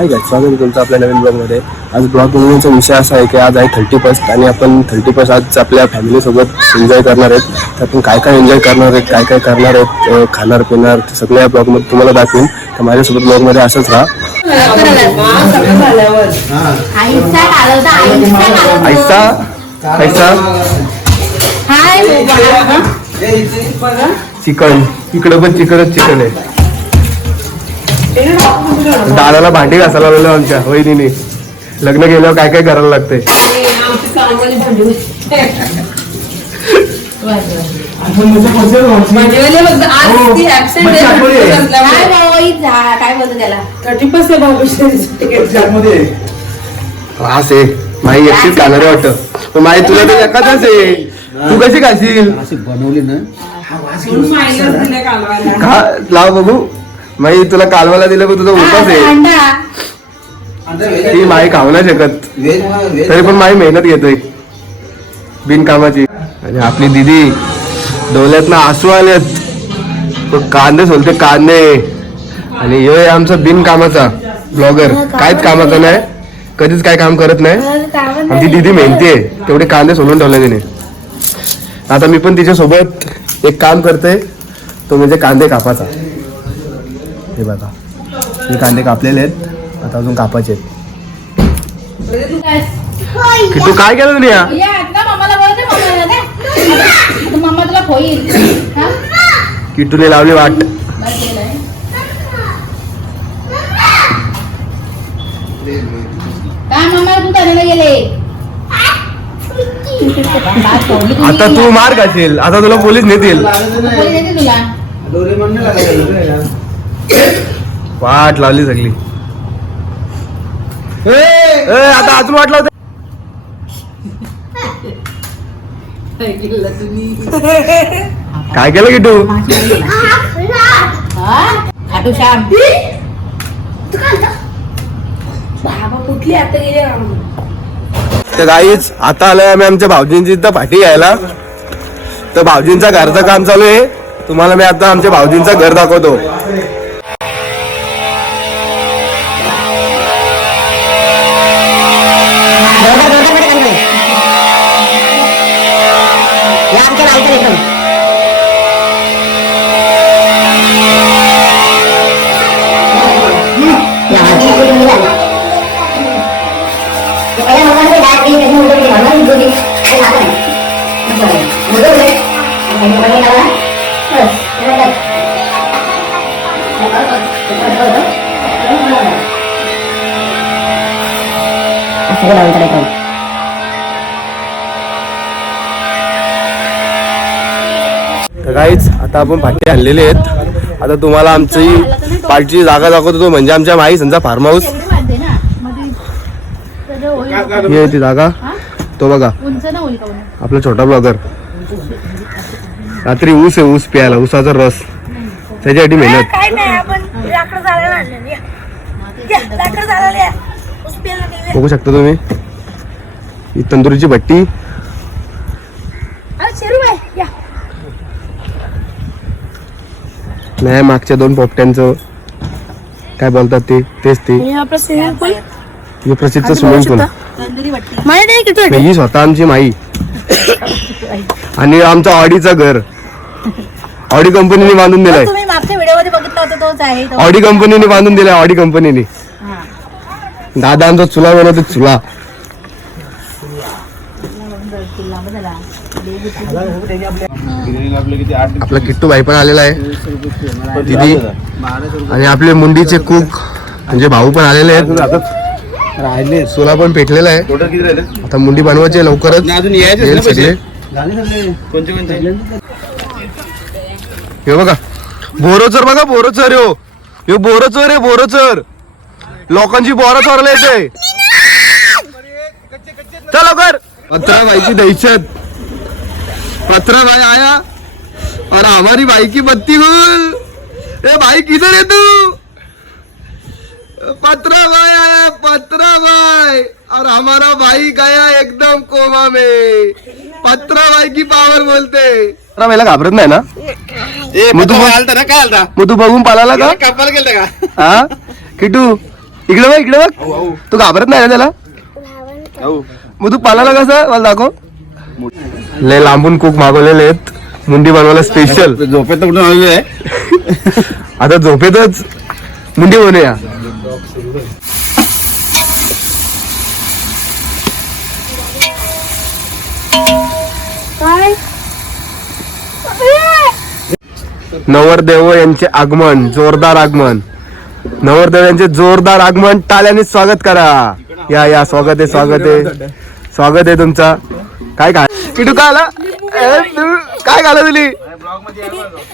Hi guys, स्वागत आहे तुमचं आपल्या नवीन ब्लॉगमध्ये. आज ब्लॉग बनवण्याचा विषय असा आहे की आज आहे 31st आणि आपण 31st आज आपल्या फॅमिलीसोबत एन्जॉय करणार आहेत. तर आपण काय काय एन्जॉय करणार आहेत, काय काय करणार आहेत, खाणार पिणार सगळ्या ब्लॉगमध्ये तुम्हाला दाखवेन. तर माझ्यासोबत ब्लॉगमध्ये असंच राहा. चिकन इकडं पण चिकनच चिकन आहे. दादाला भांडी घासायला लावलं आमच्या वहिनीने. लग्न केल्यावर काय काय करायला लागतंय. त्रास आहे माई एकटीच खाणार वाटतं. पण माई तुला तर एखादच आहे, तू कशी खाशील? बनवली ना का लाव बघू. माई तुला कालवाला दिलं पण तुझा उपास आहे. ती माई खाऊ नाही शकत, तरी पण माई मेहनत घेतोय बिनकामाची. आणि आपली दिदी डोळ्यातनं आसू आलेत. तो कांदे सोलते कांदे. आणि ह्यो आहे आमचा बिनकामाचा ब्लॉगर. काहीच कामाचा नाही, कधीच काय काम करत नाही. आमची दिदी मेहनती आहे, तेवढे कांदे सोलून ठेवले तिने. आता मी पण तिच्या सोबत एक काम करते, तो म्हणजे कांदे कापाचा. हे बघा, हे कांदे कापलेले आहेत, आता अजून कापायचे आहेत. तू काय केलं तुम्ही? किट्टूने लावली वाट. आता तू मार खाशील, आता तुला पोलीस नेतील. वाट लावली सगळी. आता अजून वाट लावते. काय केलं किट्टू? तर गाईच आता आलोय आम्ही आमच्या भाऊजींची इथं पाठी घ्यायला. तर भाऊजींचा घरचं काम चालू आहे. तुम्हाला मी आता आमच्या भाऊजींचं घर दाखवतो. गाईच आता आपण पाठी आणलेले आहेत. आता तुम्हाला आमची पाठची जागा दाखवतो, म्हणजे आमच्या माई संचा फार्म हाऊस. ही आहे ती जागा. तो बघा आपला छोटा ब्लॉगर. रात्री ऊस आहे, ऊस प्यायला, ऊसाचा रस. त्याच्यासाठी मेहनत. बघू शकता तुम्ही ही तंदुरीची भट्टी. नाही, मागच्या दोन पोपट्यांचं काय बोलतात ते, तेच ते. हे प्रसिद्ध स्विमिंग पूल. ही स्वतः आमची माई. आणि आमचं ऑडीचं घर ऑडी कंपनीने बांधून दिलंय. ऑडी कंपनीने बांधून दिलाय, ऑडी कंपनीने. दादा आमचा चुला बनवतो, चुला. आपला किट्टू भाई पण आलेला आहे, दिदी. आणि आपले मुंडीचे कुक म्हणजे भाऊ पण आलेले आहेत. सोला पण पेटलेला आहे. आता मुंडी बनवायची लवकरच येईल सगळे. हे बघा बोरोचर, बघा बोरोचर. यो बोरोचर आहे, बोरोचर. लोकांची बोरा चोरला येते. चल लवकर. पत्रा भाईची दहशत. पत्रा भाई आया और हमारी भाई की बत्ती गुल. ए भाई किधर है तू? पत्रा भाई आया, पत्रा भाई. और हमारा भाई गया एकदम कोमा में. पत्रा भाई की पावर बोलते. पत्रा भाईला घाबरत नाही ना? मग तू बघून पालाला का? कपाल गेलता का? हा किटू इकडे बघ तू घाबरत नाही ना त्याला? मग तू पालाला कसं मला दाखव. लय लांबून कुक मागवलेले आहेत मुंडी बनवायला स्पेशल. झोपेत कुठून आलेले आहे. आता झोपेतच मुंडी बनवूया. नवरदेव यांचे आगमन, जोरदार आगमन. नवरदेव यांचे जोरदार आगमन, टाळ्यांनी स्वागत करा. या स्वागत आहे तुमचा. काय किटू काय आला? काय घाला तुली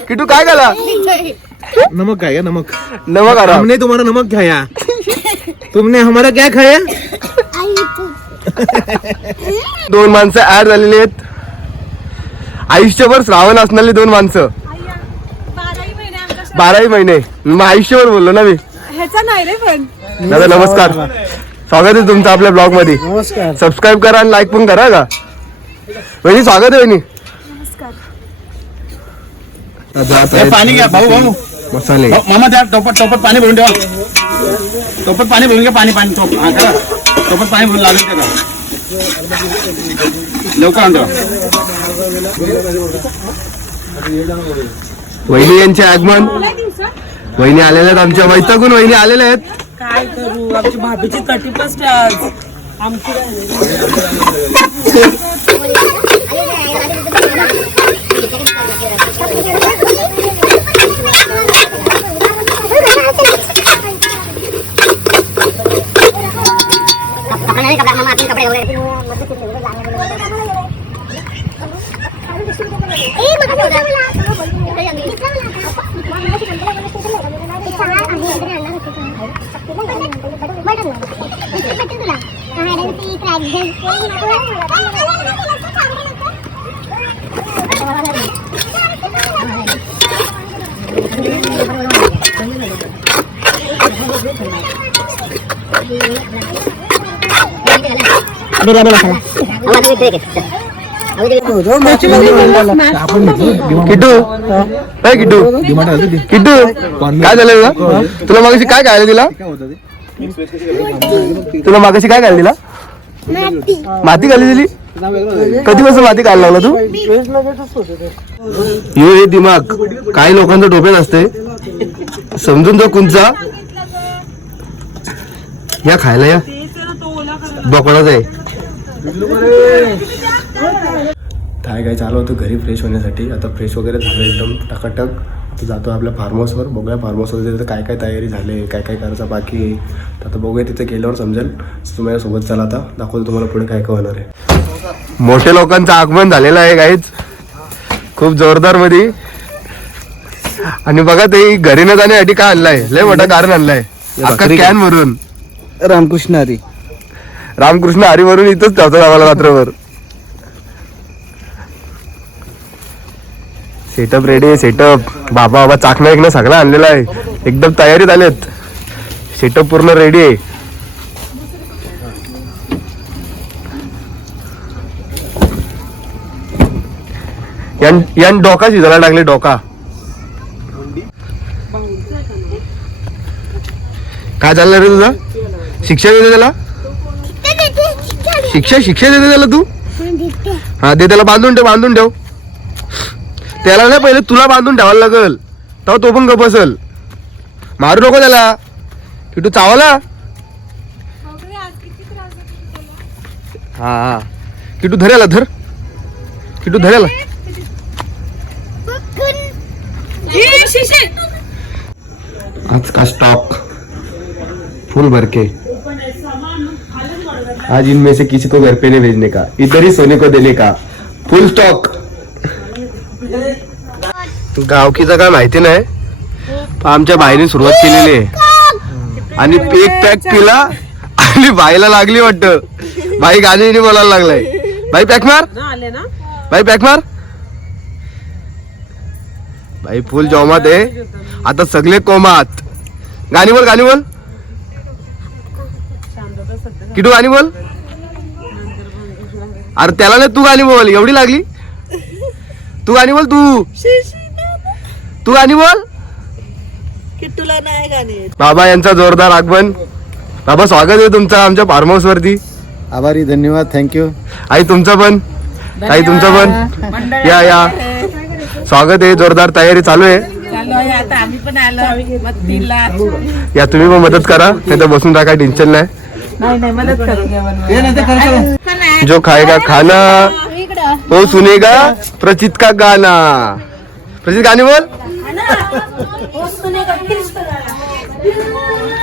किटू? काय घाला? नमक खाया नमक. नमक आराम. हमने तुम्हारा नमक खाया, तुमने हमारा क्या खाया. 2 माणसं ऍड झालेली आहेत. आयुष्यभर श्रावण असणारी 2 माणसं. 12 महिने. मग आयुष्यभर बोललो ना मी. दादा नमस्कार, स्वागत आहे तुमचं आपल्या ब्लॉग मध्ये. नमस्कार. सबस्क्राईब करा आणि लाईक पण करा का. वहिनी स्वागत आहे वहिनी. पाणी घ्या भाऊ. मसाले मामा त्या टोपट पाणी भरून ठेवा. टोपट पाणी भरून घ्या. पाणी टोपट पाणी भरून लागेल ते का लवकर आणतो. वहिनी यांचे आगमन. वहिनी आलेल्या आहेत आमच्या. वैतागून वहिनी आलेल्या आहेत. काय करू, आमची भाभीची 31st आज. आमची किटू काय झालं तुला मागाशी? काय खायला दिला तुला मागाशी? काय खायला दिला? माती खाली दिली. कधीपासून माती खायला लागला तू? हे दिमाग काही लोकांचं डोक्यात असते, समजून जो कुंचा या खायला या बोकडाच आहे. काय चालू होतं घरी फ्रेश होण्यासाठी. आता फ्रेश वगैरे झालं एकदम टकाटक. आता जातो आपल्या फार्म हाऊसवर. बघूया फार्म हाऊसवर तिथं काय तयारी झाली, काय करायचं बाकी आहे. तर आता बघूया तिथे गेल्यावर समजेल. तुम्हाला सोबत चला, आता दाखवतो तुम्हाला पुढे काय होणार आहे. मोठ्या लोकांचं आगमन झालेलं आहे गाईज, खूप जोरदार मध्ये. आणि बघा ते घरी न जाण्यासाठी काय आणलाय, लय मोठा कारण आणलाय कॅन वरून. रामकृष्ण हरी वरून इथंच ठेवतात आम्हाला रात्रभर. सेटअप रेडी आहे. सेटअप बाबा चाकणं एक सगळं आणलेलं आहे. एकदम तयारीत आलेत. सेटअप पूर्ण रेडी आहे. यान डोका शिजायला टाकले. डोका काय चालणार रे तुझा? शिक्षा देते त्याला? शिक्षा देते त्याला तू? हा दे त्याला. बांधून ठेव त्याला. नाही पहिले तुला बांधून ठेवायला लागल, तेव्हा तो पण गप बसल. मारू नको त्याला. किटू चावला. हा किटू धरायला धर. किटू धरायला. आज का स्टॉक फुल भर के. आज इनमें से किसी को घर पे नहीं भेजने का, इधर ही सोने को देने का. फुल स्टॉक. गावकीचा काय माहिती नाही, पण आमच्या बाईने सुरुवात केलेली आहे. आणि एक पॅक पिला आणि बाईला लागली वाटतं. बाई गाणी बोलायला लागलाय. बाई पॅक मार. बाई पॅक मार. बाई फुल जॉमात आहे. आता सगळे कोमात. गाणी बोल. किटू गाणी बोल. अरे त्याला नाही, तू गाणी बोल. एवढी लागली. तू गाणी बोल. तू गाणी बोल. किट्टूला नाही गाणी. बाबा यांचा जोरदार आगमन. बाबा स्वागत आहे तुमचं आमच्या फार्म हाऊस वरती. आभारी, धन्यवाद, थँक्यू. आई तुमचं पण, आई तुमचं पण या या, स्वागत आहे. जोरदार तयारी चालू आहे. आता आम्ही पण आलो मदतीला. या तुम्ही पण मदत करा, नाही तर बसून राहा, काय टेन्शन नाही. नाही मदत करते. जो खाएगा खाना तो सुनेगा प्रचित का गाना. प्रचित गाणी बोल.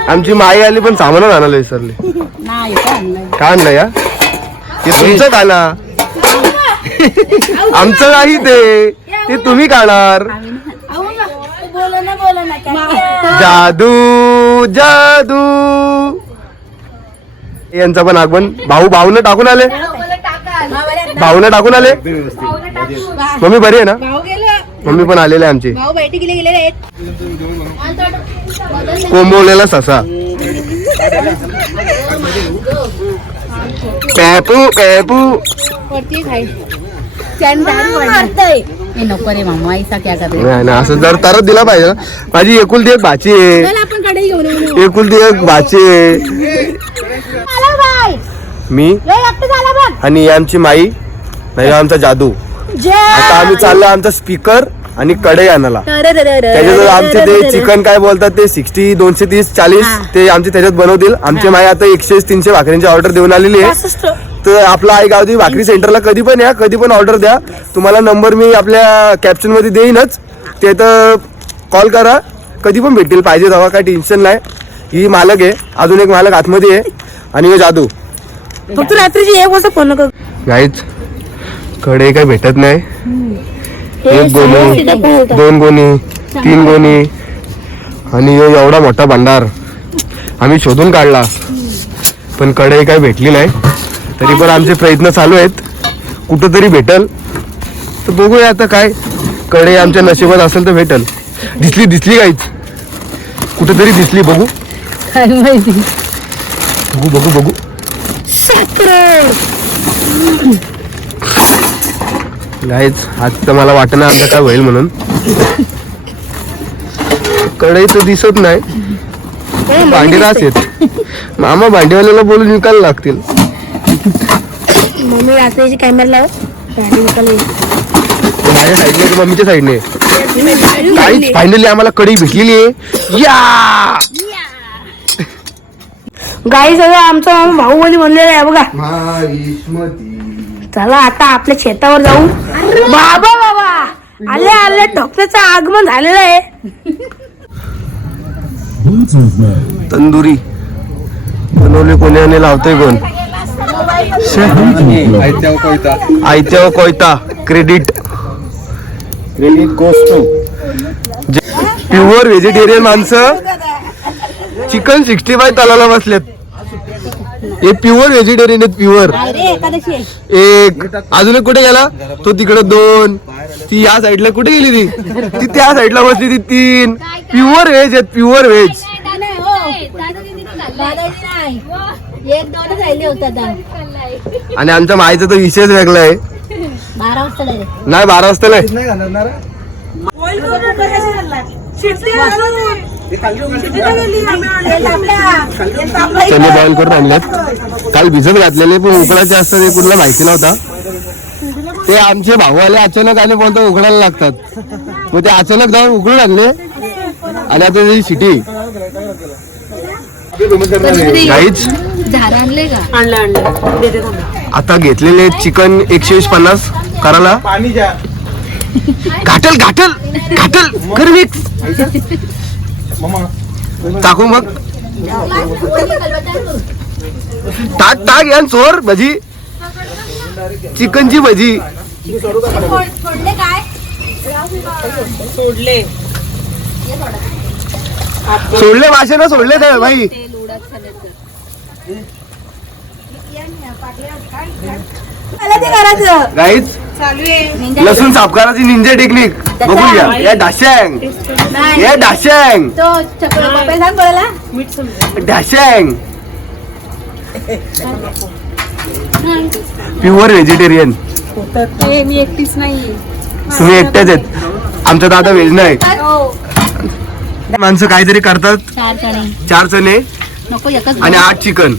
आमची माई आली पण सामानच आणायला विसरले. काय आणलं या? हे तुमचं गाणं, आमचं नाही ते तुम्ही गाणार. जादू जादू. यांचं पण आगमन. भाऊनं टाकून आले. भाऊनं टाकून आले. मम्मी बरी आहे ना? मम्मी पण आलेले आमचे. कोंबवलेला ससा. पॅपू पॅपू. नको रे मामा, ऐसा क्या कर नाही ना, असं जर तरच दिला पाहिजे ना. माझी एकुलती एक भाची आहे. एकुलती एक भाची आहे. मी आणि आमची माई, नाही आमचा जादू. आता आम्ही चाललो आमचा स्पीकर आणि कढई आणायला. त्याच्यात आमचे ते चिकन काय बोलतात ते 60, 230, 40 ते आमचे त्याच्यात बनवतील. आमची माई आता 100-300 भाकरींची ऑर्डर देऊन आलेली आहे. तर आपला आई गावची भाकरी सेंटरला कधी पण या, कधी पण ऑर्डर द्या. तुम्हाला नंबर मी आपल्या कॅप्शन मध्ये देईनच, ते तर कॉल करा, कधी पण भेटतील पाहिजे तेव्हा, काय टेन्शन नाही. ही मालक आहे, अजून एक मालक आतमध्ये आहे आणि हे जादू. फक्त रात्रीची 1 वाजता फोन कर. गाईच कडे काही भेटत नाही. 1 गोणी, 2 गोणी, 3 गोणी आणि एवढा मोठा भांडार आम्ही शोधून काढला, पण कडे काही भेटली नाही. तरी पण आमचे प्रयत्न चालू आहेत, कुठंतरी भेटल तर बघूया आता. काय कडे आमच्या नशिबात असेल तर भेटल. दिसली गाईच, कुठंतरी दिसली. बघू काय माहिती. बघू गाईच. आज तर मला वाटत नाही आमचं काय होईल म्हणून. कडे तर दिसत नाही. भांडी रास येत. मामा भांडीवाल्याला बोलून विकायला लागतील. मम्मी रात्रीची कॅमेरा लाव. माझ्या साईडने की मम्मीच्या साईडने. काहीच फायनली आम्हाला कढई भेटलेली आहे. या गाई सगळं आमचा भाऊ बोली म्हणलेला आहे बघा. चला आता आपल्या शेतावर जाऊ. बाबा आले डॉक्टरचं आगमन झालेलं आहे. तंदुरी बनवली कोणी लावतोय कोण? आयत्या कोयता. Credit goes to pure vegetarian माणसं. चिकन 65 तलाला बसलेत. हे प्युअर व्हेजिटेरियन आहेत. प्युअर. एक अजून एक कुठे गेला तो? तिकडे 2. ती या साईडला कुठे गेली? ती त्या साईडला बसली. ती 3. प्युअर व्हेज आहेत. Pure veg. आणि आमच्या माईचा तो विषयच वेगळा आहे. 12 वाजता नाही 12 वाजता नाही. चणे बॉईल करून आणलेत. काल भिजत घातलेले पण उकडायचे असतात हे कुठला माहिती नव्हता. ते आमचे भाऊवाले अचानक आले बोलतात उकडायला लागतात. मग ते अचानक जाऊन उकडून आणले आणि आता त्याची शिटी. काहीच आता घेतलेले चिकन 150 करायला. घाटल घाटल घाटल कर मिक्स. टाकू मग. टाक या चोर भजी. चिकनची भजी सोडले भाषेला सोडले काय भाई. गाईच लसूण साफ करायची निंजा टेक्निक बघूया. या डाशँग या डाशँग डाशँग. Pure vegetarian. मी एकटीच नाही. तुम्ही एकट्याच आहेत. आमच्या दादा व्हेज नाही. माणसं काहीतरी करतात. 4 चणे. 4 चणे नको एकच आणि 8 चिकन.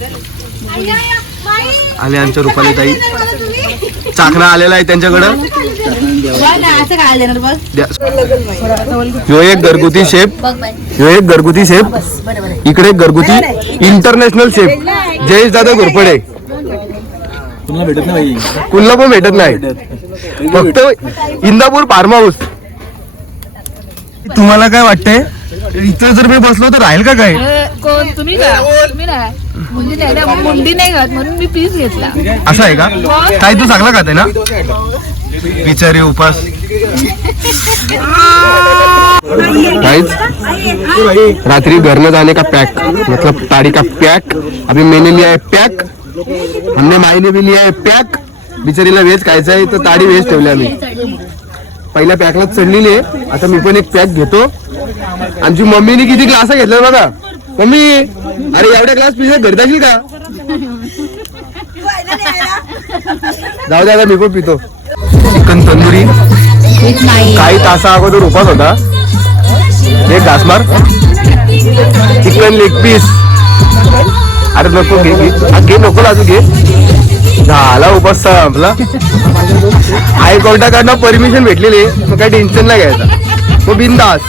आणि आमच्या रुपाली ताई चाकणा आलेला आहे त्यांच्याकडं. असं काय देणार बघ द्या. ह्यो एक घरगुती शेफ, ह्यो एक घरगुती शेफ, इकडे एक घरगुती इंटरनॅशनल शेफ जयेश दादा घोरपडे. तुम्हाला भेटत नाही कुठला पण भेटत नाही, फक्त इंदापूर फार्म हाऊस. तुम्हाला काय वाटतंय इथं जर मी बसलो तर राहील का काय? कोण तुम्ही का? तुम्ही नाही मुंडी नाही ना, मुंडी नाही खात म्हणून मी पीस घेतला. असं आहे का? काय तू चांगला खाते ना बिचारी उपास. गाइस रात्रि घर न जाने का पैक, मतलब ताड़ी का पैक. अभी मैंने लिया है पैक, हमने माई ने भी लिया है पैक. बिचारीला वेज खायचं आहे तर ताडी वेज ठेवली आम्ही. पहिल्या पॅकला चढलेली आहे, आता मी पण एक पॅक घेतो. आमची मम्मीने किती ग्लास घेतला बघा. मम्मी अरे एवढ्या ग्लास पिझ्झा घरी जाशील का? जाऊ द्या मी पण पितो. चिकन तंदुरी काही तासा अगोदर उपास होता. एक घास मार. Chicken leg piece. अरे नको घे घे नको लाजू घे. झाला उपास संपला. हायकोर्टाकडनं परमिशन भेटलेली आहे, मग काही टेन्शन नाही घ्यायचा, तो बिंदास.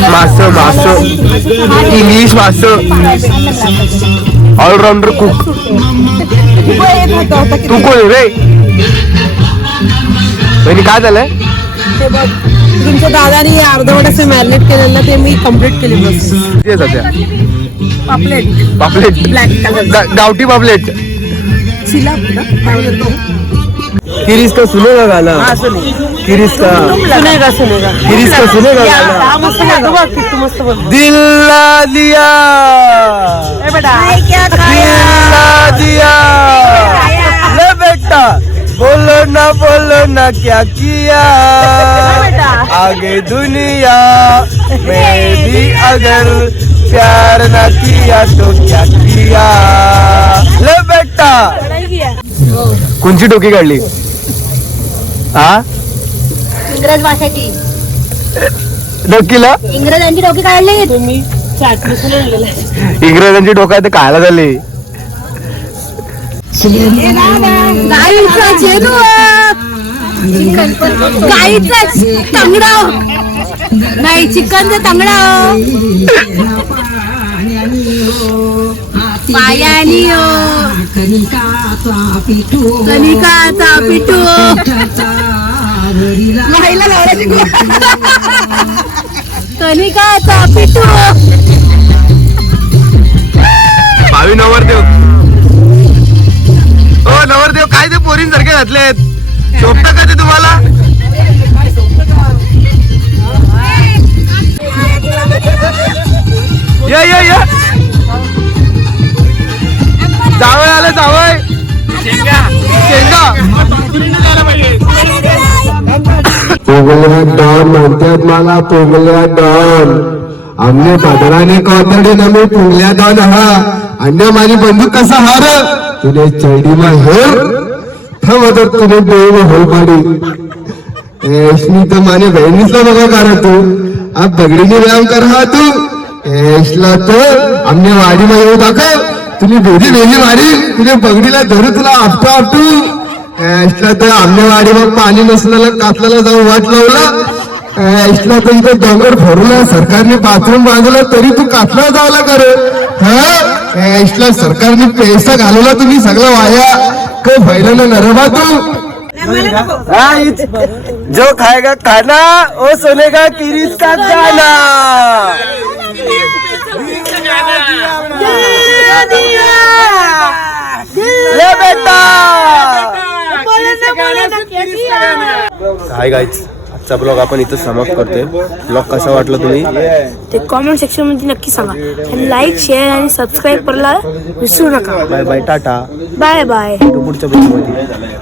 मास मास इंग्लिश मास ऑलराऊंडर कुक. तू कोण रे? बहिणी काय झालंय? तुमच्या दादानी अर्धवट असं मॅरिनेट केलेलं ते मी कम्प्लीट केली. सध्या पापलेट पापलेट ब्लॅक कलर गावठी पापलेट. चिला किरीस का सुनेगा गाना, किरीस का सुनेगा किरीस का सुनेगा गाना. मस्त बोलतो बघ, किती मस्त बोलतो. दिल ना दिया, दिल ना दिया, ले बेटा बोलो ना क्या किया, आगे दुनिया में भी अगर प्यार ना किया तो क्या किया. ले बेटा कोणची डोकी काढली? हा इंग्रज भाषेची डोकीला इंग्रजांची डोकी काढली. तुम्ही चाटणीसून आणलेलं आहे. इंग्रजांची डोका तर खायला झाली. गाईचाच तंगडा नाही, चिकनचा तंगडा पायानी कणिकाचा पिठू कणिकाचा पिठू. भावी नवरदेव, हो नवरदेव काय ते पोरींसारखे घातलेत, शोभतं का ते तुम्हाला? या या या जावय आलं जावय. शेंगा पोगल्या डॉन म्हणतात मला, पोगल्या डॉन. आमने पदराने कोतडे न मी पोगल्या डॉन हा. अन्य माझी बंदूक कसा हार तुने चैडी मा हेर तर तुने देव होल पाडी. ऐशनी तर माझ्या बहिणीचा बघा करा तू. अब दगडीने व्यायाम कर हा तू. ऐशला तर आमने वाडी मा येऊ दाखव. तुम्ही बोधी वेली मारी तुझ्या बगडीला धरू तुला आपटू आपटू. ऐशला तर आमने वाडी मग पाणी नसलेला कातल्याला जाऊन वाट लावला. ऐशला तर इथं डोंगर भरला, सरकारने बाथरूम बांधलं तरी तू कातला जावला कर. ऐशला सरकारने पैसा घालवला तुम्ही सगळं वाया क भैराला नरबा तू. जो खाएगा खाना वो सुनेगा किरीस का गाना. ले बेटा. हाय गाईज, आजचा ब्लॉग आपण इथं समाप्त करतोय. ब्लॉग कसा वाटला तुम्ही ते कॉमेंट सेक्शन मध्ये नक्की सांगा. लाईक शेअर आणि सबस्क्राईब करायला विसरू नका. बाय बाय टाटा. Bye bye. पुढच्या ब्लॉग मध्ये